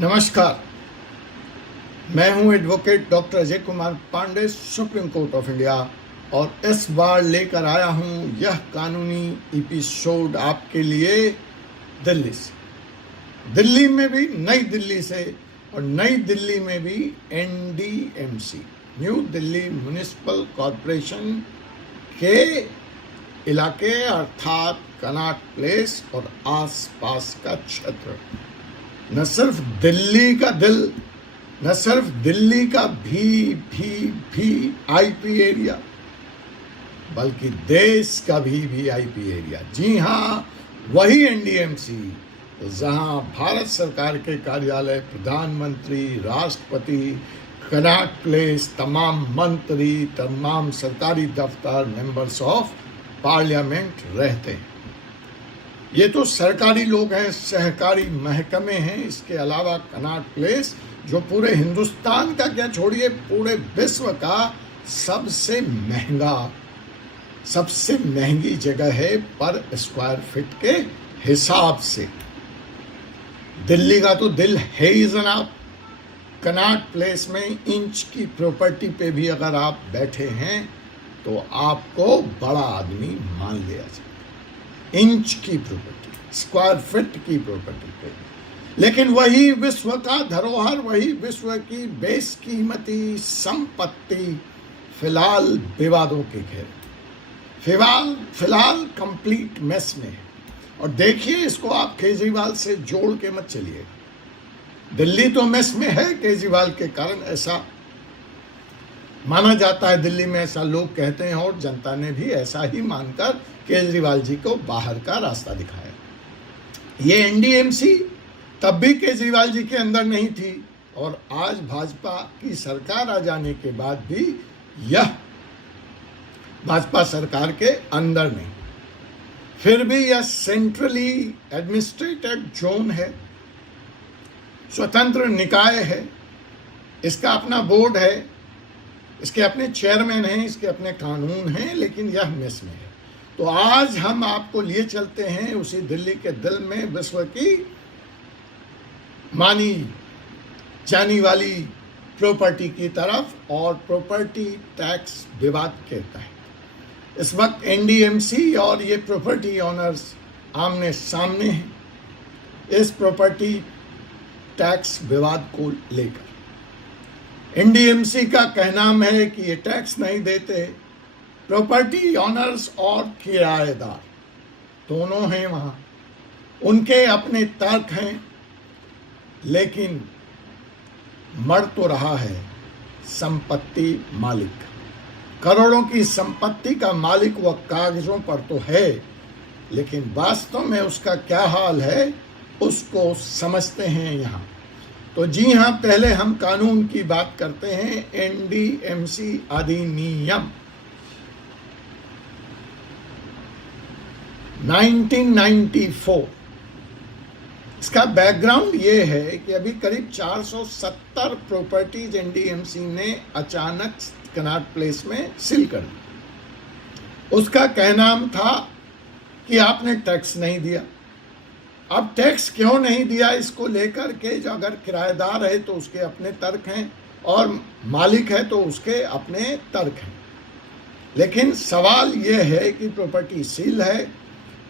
नमस्कार, मैं हूं advocate doctor Ajay Kumar Pandey, supreme court of India, और इस बार लेकर आया हूं यह कानूनी एपिसोड आपके लिए दिल्ली से। दिल्ली में भी नई दिल्ली से, और नई दिल्ली में भी NDMC, new Delhi municipal corporation के इलाके अर्थात कनॉट प्लेस और आसपास का क्षेत्र। न सिर्फ दिल्ली का दिल, न सिर्फ दिल्ली का भी आईपी एरिया, बल्कि देश का भी आईपी एरिया। जी हाँ, वही एनडीएमसी जहां भारत सरकार के कार्यालय, प्रधानमंत्री, राष्ट्रपति, कनॉट प्लेस, तमाम मंत्री, तमाम सरकारी दफ्तर, मेंबर्स ऑफ पार्लियामेंट रहते हैं। ये तो सरकारी लोग हैं, सहकारी महकमे हैं। इसके अलावा कनॉट प्लेस, जो पूरे हिंदुस्तान का क्या छोड़िए, पूरे विश्व का सबसे महंगी जगह है पर स्क्वायर फीट के हिसाब से। दिल्ली का तो दिल है ही जनाब। कनॉट प्लेस में इंच की प्रॉपर्टी पे भी अगर आप बैठे हैं तो आपको बड़ा आदमी मान लिया जाए। इंच की प्रॉपर्टी, स्क्वायर फीट की प्रॉपर्टी पे। लेकिन वही विश्व का धरोहर, वही विश्व की बेशकीमती संपत्ति फिलहाल विवादों के घेरे, फिलहाल कंप्लीट मेस में है। और देखिए, इसको आप केजरीवाल से जोड़ के मत चलिए। दिल्ली तो मेस में है केजरीवाल के कारण, ऐसा माना जाता है। दिल्ली में ऐसा लोग कहते हैं, और जनता ने भी ऐसा ही मानकर केजरीवाल जी को बाहर का रास्ता दिखाया। ये एनडीएमसी तब भी केजरीवाल जी के अंदर नहीं थी, और आज भाजपा की सरकार आ जाने के बाद भी यह भाजपा सरकार के अंदर नहीं। फिर भी यह सेंट्रली एडमिनिस्ट्रेटेड जोन है, स्वतंत्र निकाय है। इसका अपना बोर्ड है, इसके अपने चेयरमैन हैं, इसके अपने कानून हैं, लेकिन यह मेस में है। तो आज हम आपको लिए चलते हैं उसी दिल्ली के दिल में, विश्व की मानी जानी वाली प्रॉपर्टी की तरफ, और प्रॉपर्टी टैक्स विवाद के तहत। इस वक्त एनडीएमसी और ये प्रॉपर्टी ऑनर्स आमने सामने हैं इस प्रॉपर्टी टैक्स विवाद को लेकर। एनडीएमसी का कहना है कि ये टैक्स नहीं देते। प्रॉपर्टी ऑनर्स और किराएदार दोनों हैं वहां, उनके अपने तर्क हैं, लेकिन मर तो रहा है संपत्ति मालिक। करोड़ों की संपत्ति का मालिक वह कागजों पर तो है, लेकिन वास्तव में उसका क्या हाल है उसको समझते हैं यहां। तो जी हां, पहले हम कानून की बात करते हैं। एनडीएमसी अधिनियम 1994। इसका बैकग्राउंड ये है कि अभी करीब 470 प्रॉपर्टीज एनडीएमसी ने अचानक कनॉट प्लेस में सील कर दी। उसका कहना था कि आपने टैक्स नहीं दिया। अब टैक्स क्यों नहीं दिया, इसको लेकर के जो अगर किराएदार है तो उसके अपने तर्क हैं, और मालिक है तो उसके अपने तर्क हैं। लेकिन सवाल यह है कि प्रॉपर्टी सील है,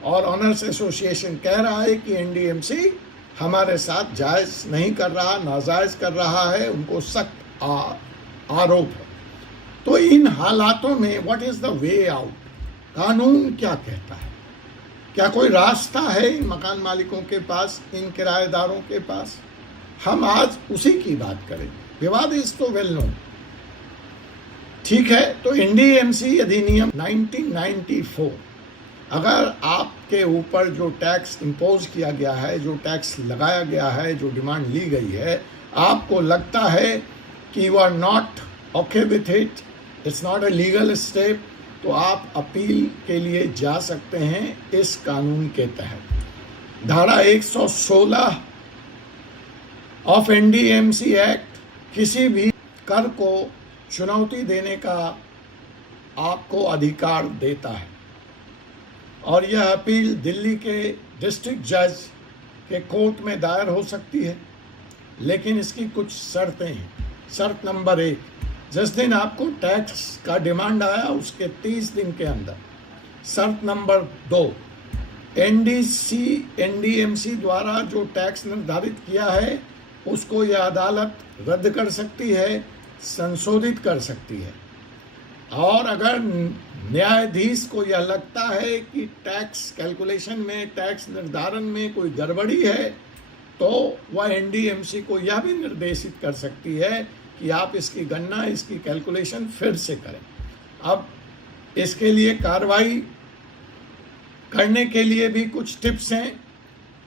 और ऑनर्स एसोसिएशन कह रहा है कि एनडीएमसी हमारे साथ जायज नहीं कर रहा, नाजायज कर रहा है, उनको सख्त आरोप है। तो इन हालातों में what is the way out? कानून क्या कहता है? क्या कोई रास्ता है इन मकान मालिकों के पास, इन किराएदारों के पास? हम आज उसी की बात करें। विवाद इज तो वेल नोन, ठीक है। तो एनडीएमसी अधिनियम 1994, अगर आपके ऊपर जो टैक्स इम्पोज किया गया है, जो टैक्स लगाया गया है, जो डिमांड ली गई है, आपको लगता है कि you are not okay with it, it's not a legal step, तो आप अपील के लिए जा सकते हैं इस कानून के तहत। धारा 116 ऑफ एनडीएमसी एक्ट किसी भी कर को चुनौती देने का आपको अधिकार देता है, और यह अपील दिल्ली के डिस्ट्रिक्ट जज के कोर्ट में दायर हो सकती है। लेकिन इसकी कुछ शर्तें हैं। शर्त नंबर 1, जिस दिन आपको टैक्स का डिमांड आया उसके 30 दिन के अंदर। शर्त नंबर 2, एनडीएमसी द्वारा जो टैक्स निर्धारित किया है उसको यह अदालत रद्द कर सकती है, संशोधित कर सकती है। और अगर न्यायाधीश को यह लगता है कि टैक्स कैलकुलेशन में, टैक्स निर्धारण में कोई गड़बड़ी है, तो वह एनडीएमसी को यह भी निर्देशित कर सकती है कि आप इसकी गणना, इसकी कैलकुलेशन फिर से करें। अब इसके लिए कार्रवाई करने के लिए भी कुछ टिप्स हैं।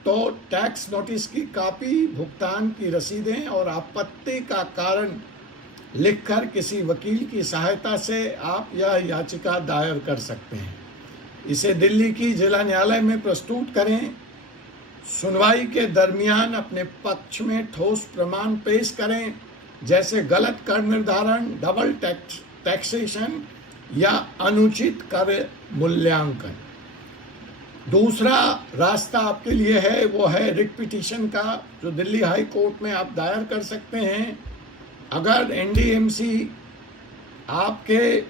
तो टैक्स नोटिस की कॉपी, भुगतान की रसीदें और आपत्ति का कारण लिखकर किसी वकील की सहायता से आप यह याचिका दायर कर सकते हैं। इसे दिल्ली की जिला न्यायालय में प्रस्तुत करें। सुनवाई के दरमियान अपने पक्ष में ठोस प्रमाण पेश करें, जैसे गलत कर निर्धारण, डबल टैक्सेशन या अनुचित कर मूल्यांकन। दूसरा रास्ता आपके लिए है, वो है रिट पिटीशन का, जो दिल्ली हाई कोर्ट में आप दायर कर सकते हैं। अगर एनडीएमसी आपके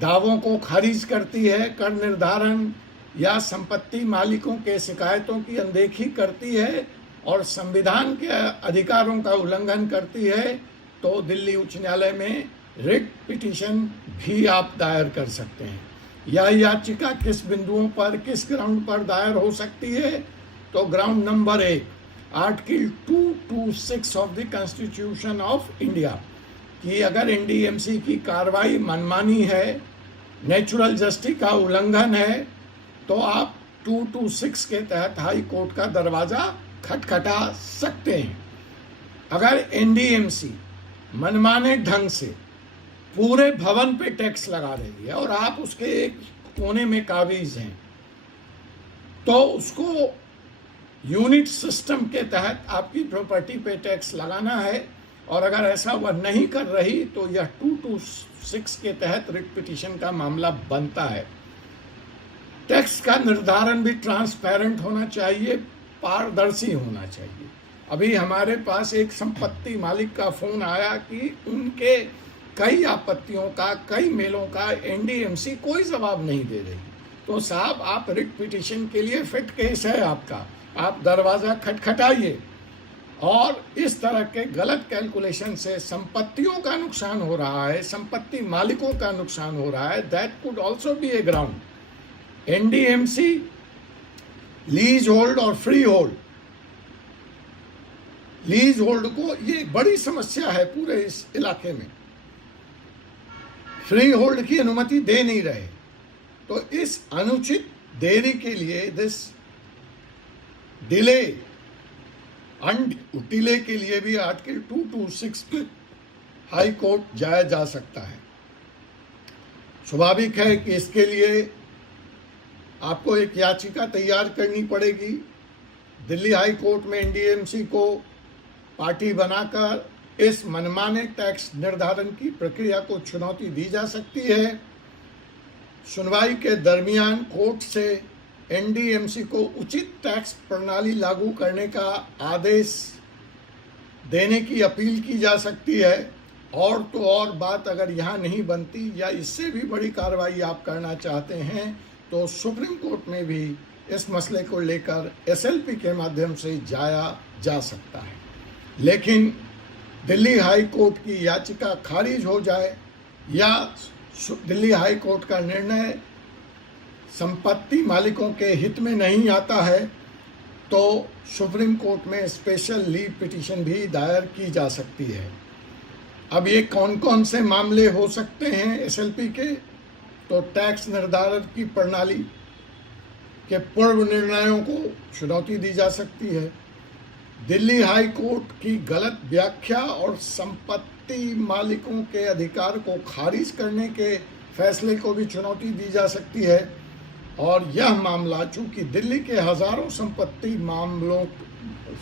दावों को खारिज करती है, कर निर्धारण या संपत्ति मालिकों के शिकायतों की अनदेखी करती है और संविधान के अधिकारों का उल्लंघन करती है, तो दिल्ली उच्च न्यायालय में रिट पिटीशन भी आप दायर कर सकते हैं। यह याचिका किस बिंदुओं पर, किस ग्राउंड पर दायर हो सकती है? तो ground number 1, article 226 of the constitution of India, कि अगर एनडीएमसी की कार्रवाई मनमानी है, नेचुरल जस्टिस का उल्लंघन है, तो आप 226 के तहत हाई कोर्ट का दरवाजा खटखटा सकते हैं। अगर एनडीएमसी मनमाने ढंग से पूरे भवन पे टैक्स लगा रही है और आप उसके एक कोने में काबिज हैं, तो उसको यूनिट सिस्टम के तहत आपकी प्रॉपर्टी पे टैक्स लगाना है। और अगर ऐसा वह नहीं कर रही तो यह 226 के तहत रिट पिटीशन का मामला बनता है। टैक्स का निर्धारण भी ट्रांसपेरेंट होना चाहिए, पारदर्शी होना चाहिए। अभी हमारे पास एक संपत्ति मालिक का फोन आया कि उनके कई आपत्तियों का, कई मेलों का एनडीएमसी कोई जवाब नहीं दे रही। तो साहब, आप रिट पिटीशन के लिए फिट केस है आपका, आप दरवाजा खटखटाइए। और इस तरह के गलत कैलकुलेशन से संपत्तियों का नुकसान हो रहा है, संपत्ति मालिकों का नुकसान हो रहा है। That could also be A ground. NDMC lease hold और फ्री होल्ड, लीज होल्ड को, ये बड़ी समस्या है पूरे इस इलाके में, फ्री होल्ड की अनुमति दे नहीं रहे। तो इस अनुचित देरी के लिए, दिस डिले, डिले के लिए भी आर्टिकल 226 पे हाई कोर्ट जाया जा सकता है। स्वाभाविक है कि इसके लिए आपको एक याचिका तैयार करनी पड़ेगी। दिल्ली हाई कोर्ट में एनडीएमसी को पार्टी बनाकर इस मनमाने टैक्स निर्धारण की प्रक्रिया को चुनौती दी जा सकती है। सुनवाई के दरमियान कोर्ट से एनडीएमसी को उचित टैक्स प्रणाली लागू करने का आदेश देने की अपील की जा सकती है। और तो और बात अगर यहाँ नहीं बनती या इससे भी बड़ी कार्रवाई आप करना चाहते हैं, तो सुप्रीम कोर्ट में भी इस मसले को लेकर एसएलपी के माध्यम से जाया जा सकता है। लेकिन दिल्ली हाई कोर्ट की याचिका खारिज हो जाए या दिल्ली हाई कोर्ट का निर्णय संपत्ति मालिकों के हित में नहीं आता है, तो सुप्रीम कोर्ट में स्पेशल लीव पिटीशन भी दायर की जा सकती है। अब ये कौन कौन से मामले हो सकते हैं एसएलपी के? तो टैक्स निर्धारण की प्रणाली के पूर्व निर्णयों को चुनौती दी जा सकती है, दिल्ली हाई कोर्ट की गलत व्याख्या और संपत्ति मालिकों के अधिकार को खारिज करने के फैसले को भी चुनौती दी जा सकती है। और यह मामला चूंकि दिल्ली के हजारों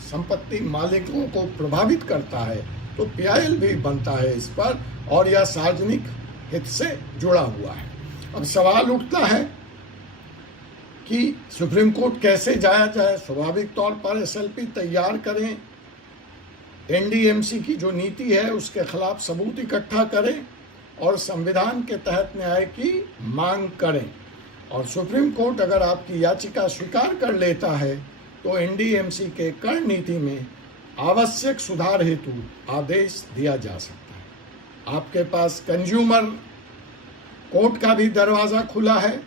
संपत्ति मालिकों को प्रभावित करता है, तो पीआईएल भी बनता है इस पर, और यह सार्वजनिक हित से जुड़ा हुआ है। अब सवाल उठता है कि सुप्रीम कोर्ट कैसे जाया जाए। स्वाभाविक तौर पर एसएलपी तैयार करें, एनडीएमसी की जो नीति है उसके खिलाफ सबूत इकट्ठा करें और संविधान के तहत न्याय की मांग करें। और सुप्रीम कोर्ट अगर आपकी याचिका स्वीकार कर लेता है तो एनडीएमसी के कर नीति में आवश्यक सुधार हेतु आदेश दिया जा सकता है। आपके पास कंज्यूमर कोर्ट का भी दरवाज़ा खुला है।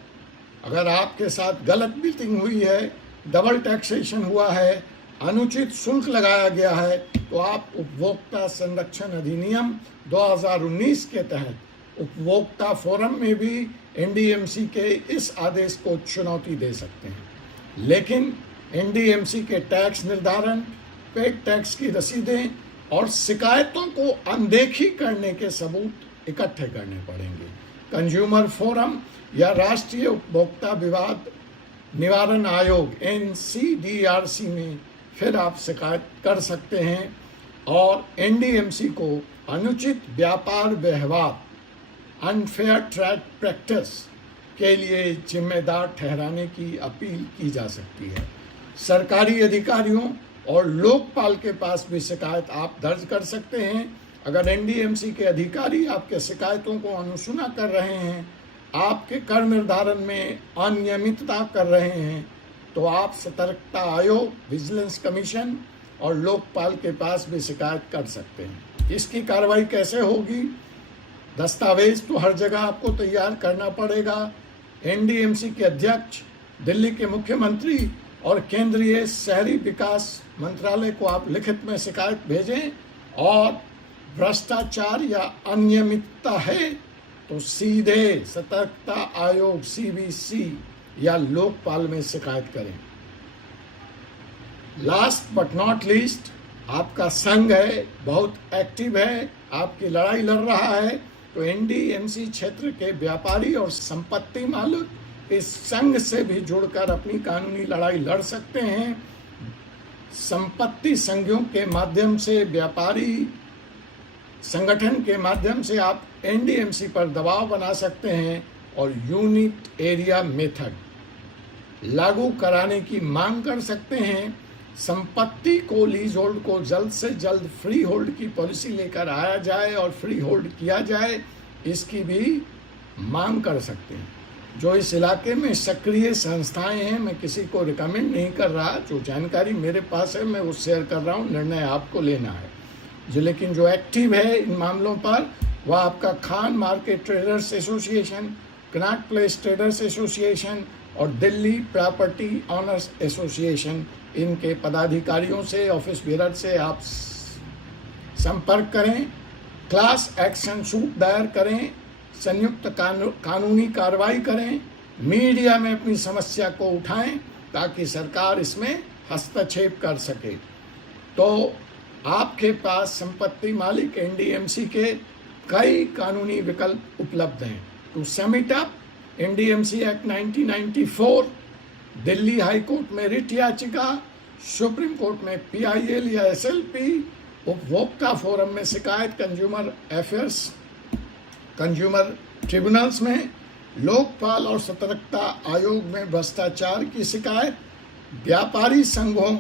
अगर आपके साथ गलत बिलिंग हुई है, डबल टैक्सेशन हुआ है, अनुचित शुल्क लगाया गया है, तो आप उपभोक्ता संरक्षण अधिनियम 2019 के तहत उपभोक्ता फोरम में भी एनडीएमसी के इस आदेश को चुनौती दे सकते हैं। लेकिन एनडीएमसी के टैक्स निर्धारण, पेड टैक्स की रसीदें और शिकायतों को अनदेखी करने के सबूत इकट्ठे करने पड़ेंगे। कंज्यूमर फोरम या राष्ट्रीय उपभोक्ता विवाद निवारण आयोग NCDRC में फिर आप शिकायत कर सकते हैं और एनडीएमसी को अनुचित व्यापार व्यवहार, अनफेयर ट्रेड प्रैक्टिस के लिए जिम्मेदार ठहराने की अपील की जा सकती है। सरकारी अधिकारियों और लोकपाल के पास भी शिकायत आप दर्ज कर सकते हैं। अगर एनडीएमसी के अधिकारी आपके शिकायतों को अनसुना कर रहे हैं, आपके कर निर्धारण में अनियमितता कर रहे हैं, तो आप सतर्कता आयोग, विजिलेंस कमीशन और लोकपाल के पास भी शिकायत कर सकते हैं। इसकी कार्रवाई कैसे होगी? दस्तावेज तो हर जगह आपको तैयार करना पड़ेगा। एनडीएमसी के अध्यक्ष, दिल्ली के मुख्यमंत्री और केंद्रीय शहरी विकास मंत्रालय को आप लिखित में शिकायत भेजें और भ्रष्टाचार या अनियमितता है तो सीधे सतर्कता आयोग CVC या लोकपाल में शिकायत करें। लास्ट बट नॉट लीस्ट, आपका संघ है, बहुत एक्टिव है, आपकी लड़ाई लड़ रहा है, तो एनडीएमसी क्षेत्र के व्यापारी और संपत्ति मालिक इस संघ से भी जुड़कर अपनी कानूनी लड़ाई लड़ सकते हैं। संपत्ति संघों के माध्यम से, व्यापारी संगठन के माध्यम से आप एनडीएमसी पर दबाव बना सकते हैं और यूनिट एरिया मेथड लागू कराने की मांग कर सकते हैं। संपत्ति को, लीज होल्ड को जल्द से जल्द फ्री होल्ड की पॉलिसी लेकर आया जाए और फ्री होल्ड किया जाए, इसकी भी मांग कर सकते हैं। जो इस इलाके में सक्रिय संस्थाएं हैं, मैं किसी को रिकमेंड नहीं कर रहा, जो जानकारी मेरे पास है मैं वो शेयर कर रहा हूँ, निर्णय आपको लेना है। लेकिन जो एक्टिव है इन मामलों पर वह आपका Khan market traders association, Connaught place traders association और दिल्ली प्रॉपर्टी ऑनर्स एसोसिएशन, इनके पदाधिकारियों से, ऑफिस बेरर से आप संपर्क करें, क्लास एक्शन सूट दायर करें, संयुक्त कानूनी कार्रवाई करें, मीडिया में अपनी समस्या को उठाएं ताकि सरकार इसमें हस्तक्षेप कर सके। तो आपके पास संपत्ति मालिक एनडीएमसी के कई कानूनी विकल्प उपलब्ध हैं। To sum it up, NDMC act 1994, Delhi high court में रिट याचिका, सुप्रीम कोर्ट में PIL या SLP, उपभोक्ता फोरम में शिकायत, कंज्यूमर अफेयर्स, कंज्यूमर ट्रिब्यूनल्स में, लोकपाल और सतर्कता आयोग में भ्रष्टाचार की शिकायत, व्यापारी संघों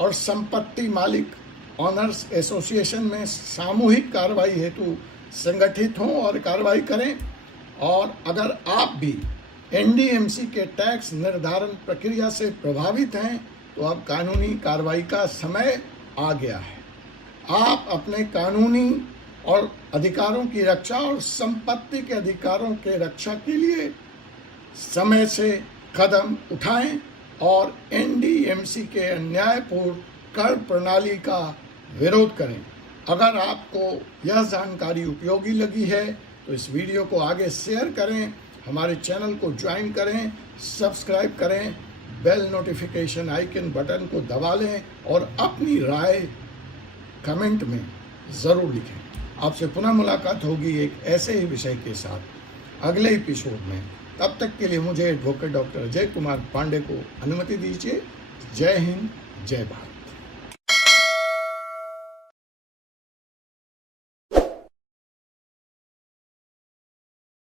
और संपत्ति मालिक ऑनर्स एसोसिएशन में सामूहिक कार्रवाई हेतु संगठित हों और कार्रवाई करें। और अगर आप भी एनडीएमसी के टैक्स निर्धारण प्रक्रिया से प्रभावित हैं तो अब कानूनी कार्रवाई का समय आ गया है। आप अपने कानूनी और अधिकारों की रक्षा और संपत्ति के अधिकारों के रक्षा के लिए समय से कदम उठाएं और एनडीएमसी के अन्यायपूर्ण कर प्रणाली का विरोध करें। अगर आपको यह जानकारी उपयोगी लगी है तो इस वीडियो को आगे शेयर करें, हमारे चैनल को ज्वाइन करें, सब्सक्राइब करें, बेल नोटिफिकेशन आइकन बटन को दबा लें और अपनी राय कमेंट में ज़रूर लिखें। आपसे पुनः मुलाकात होगी एक ऐसे ही विषय के साथ अगले एपिसोड में। तब तक के लिए मुझे एडवोकेट डॉक्टर अजय कुमार पांडे को अनुमति दीजिए। जय हिंद, जय भारत।